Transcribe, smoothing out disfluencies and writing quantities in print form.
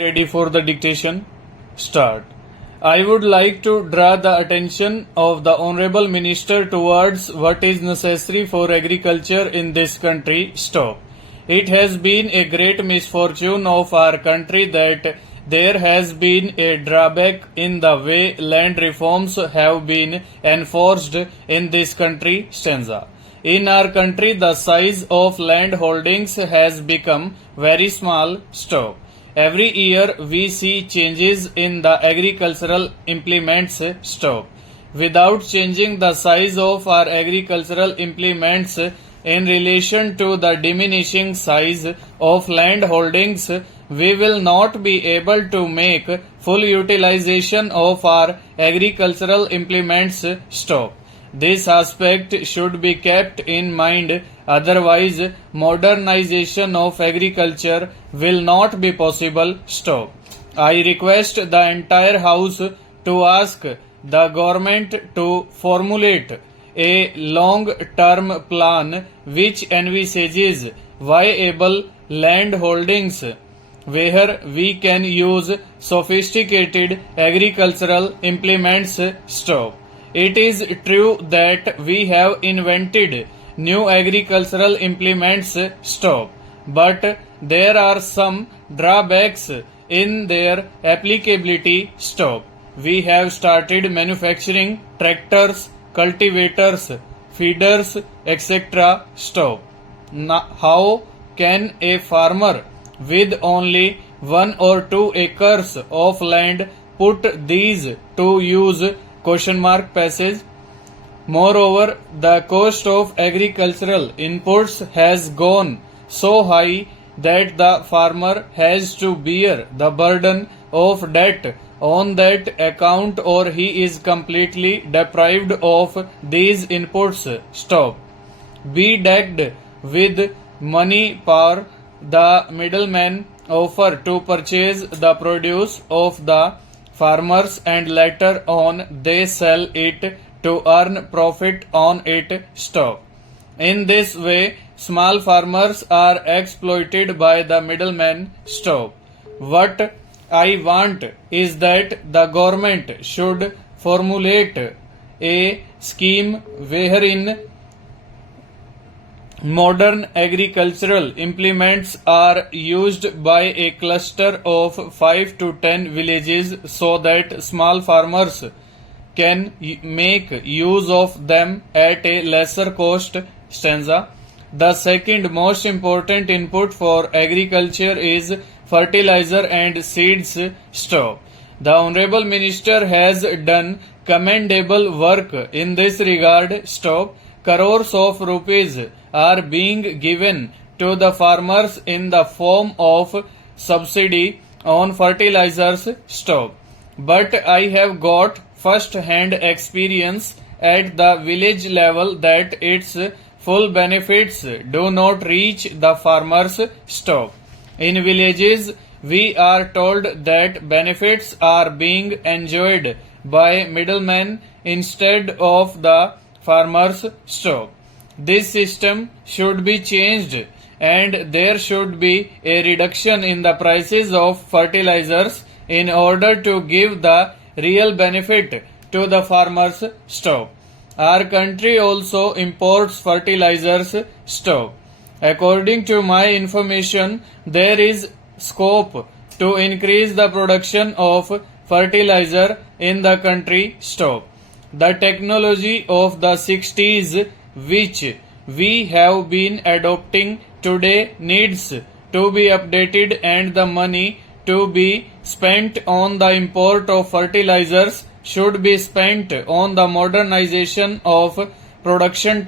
Ready for the dictation? Start. I would like to draw the attention of the Honorable Minister towards what is necessary for agriculture in this country. Stop. It has been a great misfortune of our country that there has been a drawback in the way land reforms have been enforced in this country. Stanza. In our country, the size of land holdings has become very small. Stop. Every year we see changes in the agricultural implements. Stop. Without changing the size of our agricultural implements in relation to the diminishing size of land holdings, we will not be able to make full utilization of our agricultural implements. Stop. This aspect should be kept in mind, otherwise modernization of agriculture will not be possible. Stop. I request the entire House to ask the government to formulate a long-term plan which envisages viable land holdings where we can use sophisticated agricultural implements. Stop. It is true that we have invented new agricultural implements. Stop. But there are some drawbacks in their applicability. Stop. We have started manufacturing tractors, cultivators, feeders, etc. Stop. Now, how can a farmer with only 1 or 2 acres of land put these to use? Passage. Moreover, the cost of agricultural inputs has gone so high that the farmer has to bear the burden of debt on that account, or he is completely deprived of these inputs. Stop. Be decked with money power, the middlemen offer to purchase the produce of the farmers and later on they sell it to earn profit on it. Stop. In this way, small farmers are exploited by the middlemen. Stop. What I want is that the government should formulate a scheme wherein modern agricultural implements are used by a cluster of 5 to 10 villages so that small farmers can make use of them at a lesser cost. Stanza. The second most important input for agriculture is fertilizer and seeds. Stop. The Honorable Minister has done commendable work in this regard. Stop. Crores of rupees are being given to the farmers in the form of subsidy on fertilizers. Stop. But I have got first-hand experience at the village level that its full benefits do not reach the farmers. Stop. In villages, we are told that benefits are being enjoyed by middlemen instead of the farmers. Stop. This system should be changed and there should be a reduction in the prices of fertilizers in order to give the real benefit to the farmers. Stop. Our country also imports fertilizers. Stop. According to my information, there is scope to increase the production of fertilizer in the country. Stop. The technology of the 60s which we have been adopting today needs to be updated and the money to be spent on the import of fertilizers should be spent on the modernization of production